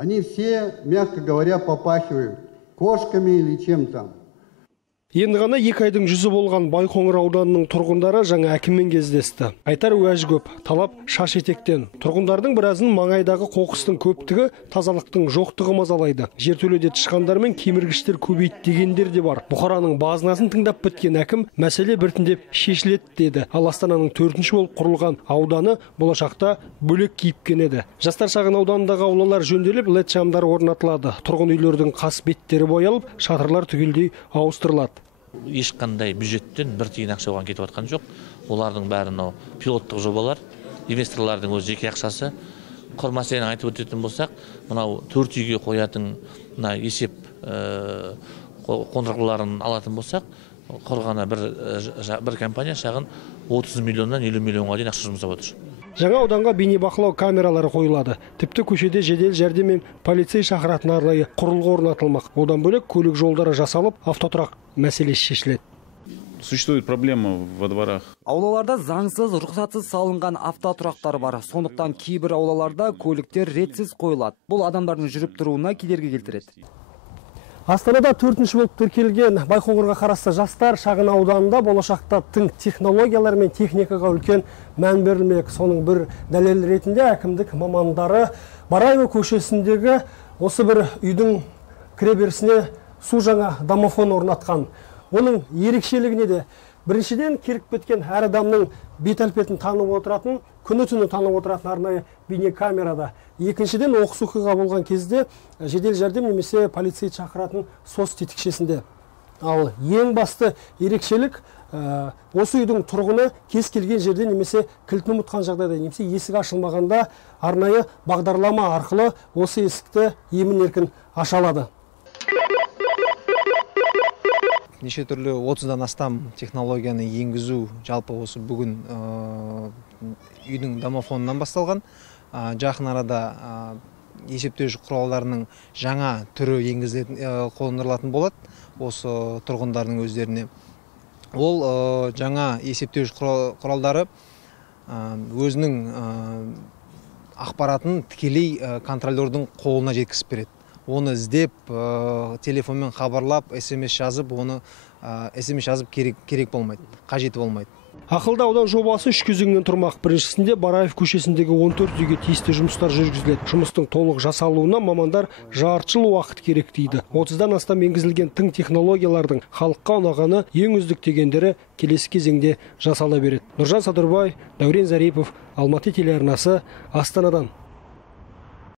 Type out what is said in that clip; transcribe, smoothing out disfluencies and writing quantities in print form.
Они все, мягко говоря, попахивают кошками или чем там. Енді ғана 2 айдың жүзі болған Байқоңыр ауданының тұрғындары жаңа әкіммен кездесті. Айтар уәж көп, талап шаш етектен. Тұрғындардың біразын маңайдағы қоқыстың көптігі, тазалықтың жоқтығы мазалайды. Жертөледе тышқандар мен кеміргіштер көбейді дегендер де бар. Бұқараның базынасын тыңдап біткен әкім мәселе біртіндеп шешіледі деді. Ал Астананың 4-ші болып құрылған ауданы болашақта бөлек кейіпкен еді. Жастар шағын ауданындағы аулалар жөнделіп, LED шамдар орнатылады. Тұрғын үйлердің қас беттері боялып, шатырлар түгелдей ауыстырылады. Ешқандай бюджеттен бір тиын ақша оған кетіп жатқан жоқ. Олардың бәрі пилоттық жобалар, инвесторлардың өз жеке ақшасы. Құр мәселені айтып өтетін болсақ, мынау 4 үйге қоятын есеп қондырғыларын алатын болсақ, құрғана бір компания шағын 30 миллионнан 50 миллионға дейін ақша жұмсап отыр. Жаңа ауданға бейнебақылау камералары қойылады. Тіпті көшеде жедел жәрдем мен полицей шақыратын арнайы құрылғы орнатылмақ. Одан бөлек көлік жолдары жасалып, автотұрақ мәселесі шешіледі. Существует проблема во дворах. Аулаларда заңсыз, рұқсатсыз салынған автотұрақтар бар. Сондықтан кейбір аулаларда көліктер ретсіз қойылады. Бұл адамдардың жүріп тұруына кедергі келтіреді. Астанада 4-ші болып тіркелген Байқоңырға қарасты жастар шағын ауданында болашақта тың технологиялар мен техникаға үлкен мән берілмек. Соның бір дәлел ретінде әкімдік мамандары Бараева көшесіндегі осы бір үйдің кіреберісіне су жаңа домофон орнатқан. Оның ерекшелігіне де біріншіден кіріп кеткен әр адамның бет-әлпетін танып отыратын, күні-түні танып отыратын арнайы бейнекамерада. Екіншіден оқыс оқиға болған кезде жедел жәрдем немесе полицей шақыратын сос тетікшесінде. Ал ең басты ерекшелік осы үйдің тұрғыны кез келген жерде немесе кілтін ұмытқан жағдайда немесе есік ашылмағанда арнайы бағдарлама арқылы осы есікті емін-еркін аша алады. Неше түрлі 30-дан астам технологияны енгізу жалпы осы бүгін үйдің домофонынан басталған. Жақын арада есептеуіш құралдарының жаңа түрі қолданылатын болады осы тұрғындардың өздеріне. Ол жаңа есептеуіш құралдары өзінің ақпаратын тікелей контролердің қолына жеткізіп береді. Оны іздеп, телефонмен хабарлап, SMS жазып, оны SMS жазып керек болмайды, қажеті болмайды. Ақылды аудан жобасы 3 кезеңнен тұрмақ. Біріншісінде Бараев көшесіндегі 14 үйге тиісті жұмыстар жүргізіледі. Жұмыстың толық жасалуына мамандар жарты жыл уақыт керек дейді. 30-дан астам енгізілген тың технологиялардың халыққа ұнағаны ең үздік дегендері келесі кезеңде жасала береді. Нұржан Садырбай, Дәурен Зарипов, Алматы телеарнасы, Астанадан.